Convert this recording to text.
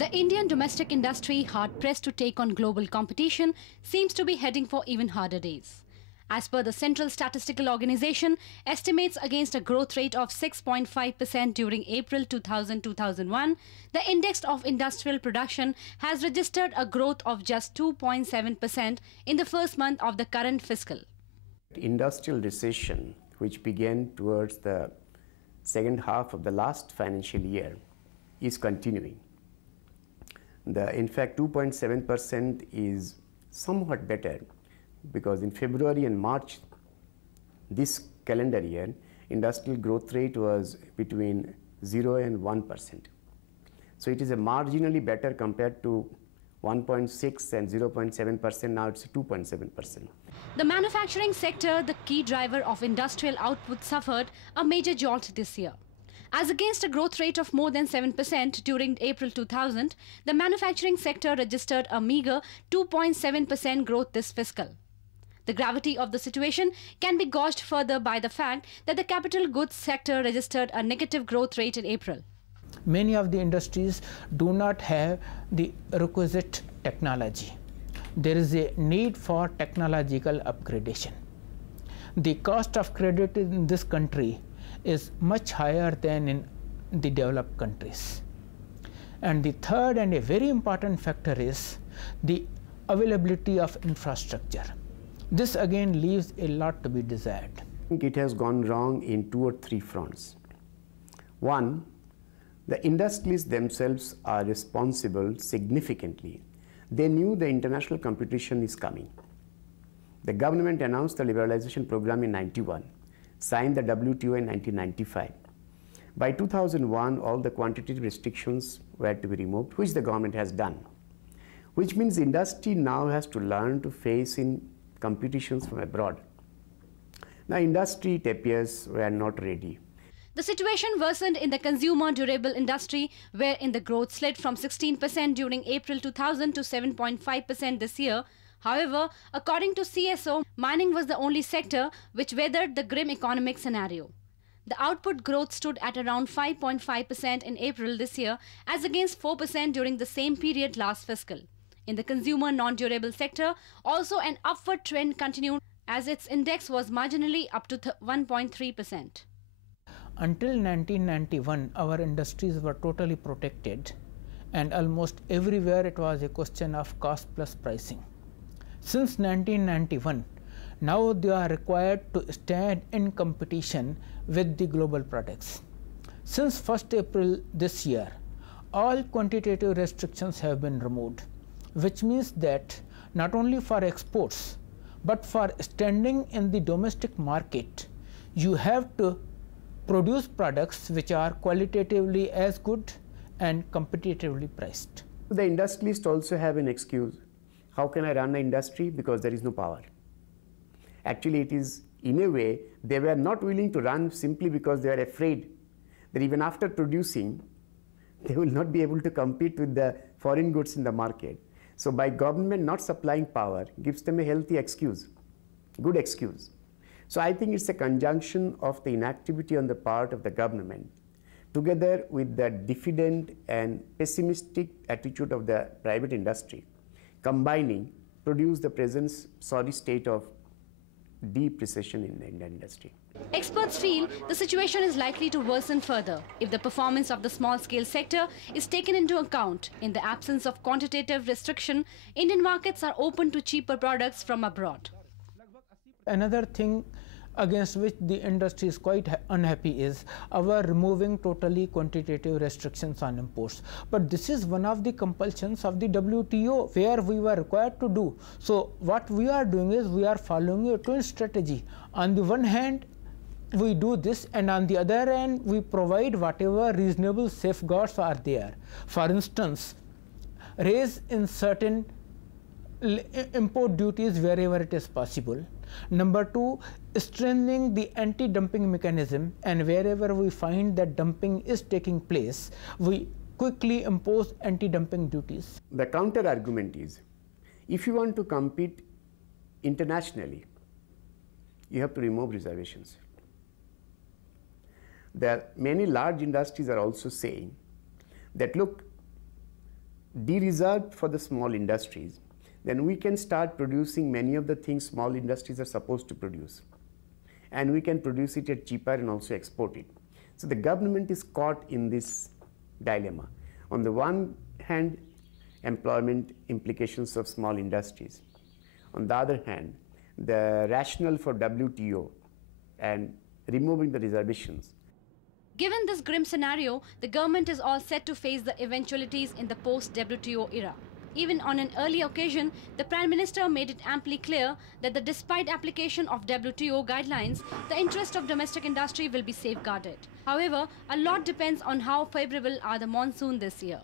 The Indian domestic industry, hard-pressed to take on global competition, seems to be heading for even harder days. As per the Central Statistical Organization, estimates against a growth rate of 6.5% during April 2000-2001, the index of industrial production has registered a growth of just 2.7% in the first month of the current fiscal. Industrial recession, which began towards the second half of the last financial year, is continuing. In fact, 2.7% is somewhat better, because in February and March this calendar year, industrial growth rate was between 0 and 1%. So it is a marginally better compared to 1.6 and 0.7%, now it's 2.7%. The manufacturing sector, the key driver of industrial output, suffered a major jolt this year. As against a growth rate of more than 7% during April 2000, the manufacturing sector registered a meager 2.7% growth this fiscal. The gravity of the situation can be gauged further by the fact that the capital goods sector registered a negative growth rate in April. Many of the industries do not have the requisite technology. There is a need for technological upgradation. The cost of credit in this country is much higher than in the developed countries. And the third and a very important factor is the availability of infrastructure. This again leaves a lot to be desired. I think it has gone wrong in 2 or 3 fronts. One, the industries themselves are responsible significantly. They knew the international competition is coming. The government announced the liberalization program in 91, signed the WTO in 1995. By 2001, all the quantitative restrictions were to be removed, which the government has done, which means industry now has to learn to face in competitions from abroad. Now, industry, it appears, were not ready. The situation worsened in the consumer durable industry, wherein the growth slid from 16% during April 2000 to 7.5% this year. However, according to CSO, mining was the only sector which weathered the grim economic scenario. The output growth stood at around 5.5% in April this year, as against 4% during the same period last fiscal. In the consumer non-durable sector, also an upward trend continued, as its index was marginally up to 1.3%. Until 1991, our industries were totally protected, and almost everywhere it was a question of cost plus pricing. Since 1991, now they are required to stand in competition with the global products. Since 1st April this year, all quantitative restrictions have been removed, which means that not only for exports, but for standing in the domestic market, you have to produce products which are qualitatively as good and competitively priced. The industrialists also have an excuse. How can I run an industry? Because there is no power. Actually, it is, in a way, they were not willing to run simply because they are afraid that even after producing, they will not be able to compete with the foreign goods in the market. So by government not supplying power gives them a healthy excuse, good excuse. So I think it's a conjunction of the inactivity on the part of the government together with the diffident and pessimistic attitude of the private industry, combining produce the present sorry state of deep recession in the Indian industry. Experts feel the situation is likely to worsen further if the performance of the small-scale sector is taken into account. In the absence of quantitative restriction, Indian markets are open to cheaper products from abroad. Another thing against which the industry is quite unhappy is our removing totally quantitative restrictions on imports. But this is one of the compulsions of the WTO, where we were required to do. So what we are doing is we are following a twin strategy. On the one hand, we do this, and on the other hand, we provide whatever reasonable safeguards are there. For instance, raise in certain import duties wherever it is possible. Number 2, strengthening the anti-dumping mechanism, and wherever we find that dumping is taking place, we quickly impose anti-dumping duties. The counter argument is, if you want to compete internationally, you have to remove reservations. There are many large industries are also saying that, look, de-reserved for the small industries, then we can start producing many of the things small industries are supposed to produce. And we can produce it at cheaper and also export it. So the government is caught in this dilemma. On the one hand, employment implications of small industries. On the other hand, the rationale for WTO and removing the reservations. Given this grim scenario, the government is all set to face the eventualities in the post-WTO era. Even on an early occasion, the Prime Minister made it amply clear that despite application of WTO guidelines, the interest of domestic industry will be safeguarded. However, a lot depends on how favorable are the monsoon this year.